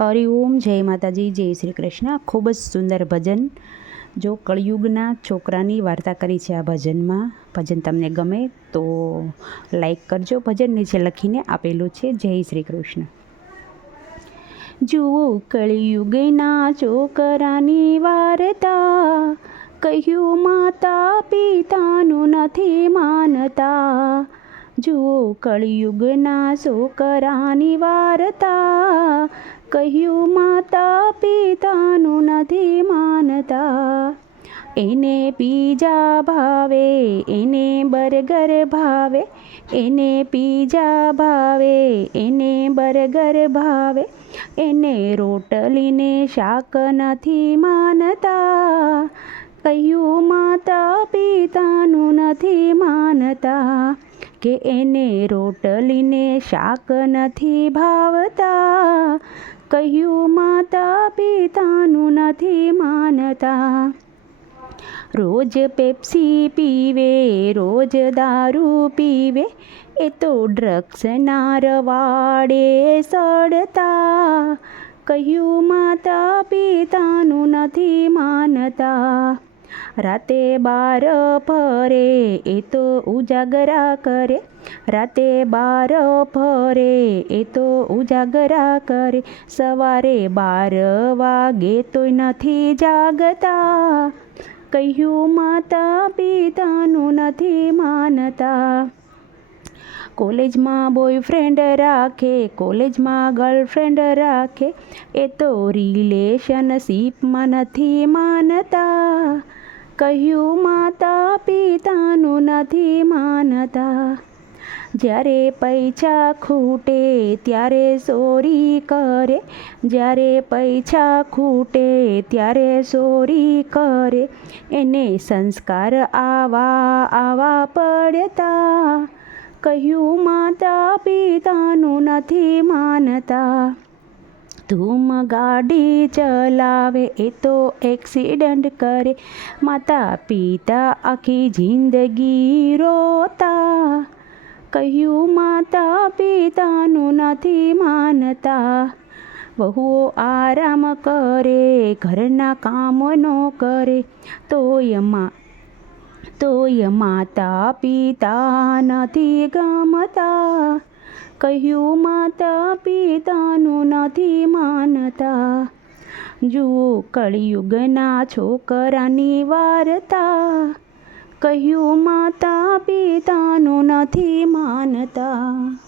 હરિઓમ જય માતાજી, જય શ્રી કૃષ્ણ. ખૂબ જ સુંદર ભજન. જો કળિયુગના છોકરાની વાર્તા કરી છે આ ભજનમાં, ભજન તમને ગમે તો લાઈક કરજો. ભજન નીચે લખીને આપેલું છે, જય શ્રી કૃષ્ણ. જુઓ કળિયુગના છોકરાની વાર્તા, કહ્યું માતા પિતાનું નથી માનતા. જુઓ કળિયુગના છોકરાની વાર્તા કહ્યું, માતા પિતાનું નથી માનતા. એને પીજા ભાવે, એને બર્ગર ભાવે, એને પીજા ભાવે, એને બર્ગર ભાવે. એને રોટલીને શાક નથી માનતા. કહ્યું, માતા પિતાનું નથી માનતા કે એને રોટલીને શાક નથી ભાવતા. કહ્યું, માતા પિતાનું નથી માનતા. રોજ પેપ્સી પીવે, રોજ દારૂ પીવે, એ તો ડ્રગ્સ રવાડે સડતા. કહ્યું, માતા પિતાનું નથી માનતા. રાતે બાર ફરે, એ તો ઉજાગરા કરે. રાતે બાર ફરે, એ તો ઉજાગરા કરે. સવારે બાર વાગે તોય નથી જાગતા. કહ્યું માતા પિતાનું નથી માનતા. કોલેજમાં બોયફ્રેન્ડ રાખે, કોલેજમાં ગર્લફ્રેન્ડ રાખે. એ તો રિલેશનશીપમાં નથી માનતા. કહ્યું, માતા પિતાનું નથી માનતા. જ્યારે પૈસા ખૂટે, ત્યારે ચોરી કરે. જ્યારે પૈસા ખૂટે, ત્યારે ચોરી કરે. એને સંસ્કાર આવા આવા પડતા. કહ્યું, માતા પિતાનું નથી માનતા. ધૂમ ગાડી ચલાવે, એ તો એક્સિડન્ટ કરે. માતા પિતા આખી જિંદગી રોતા. કહ્યું માતા પિતાનું નથી માનતા. વહુઓ આરામ કરે, ઘરના કામ ન કરે. તોય મા, તોય માતા પિતા નથી ગમતા. કહ્યું માતા પિતાનું નથી માનતા. જુઓ કળિયુગના છોકરાની વાર્તા. કહ્યું માતા પિતાનું નથી માનતા.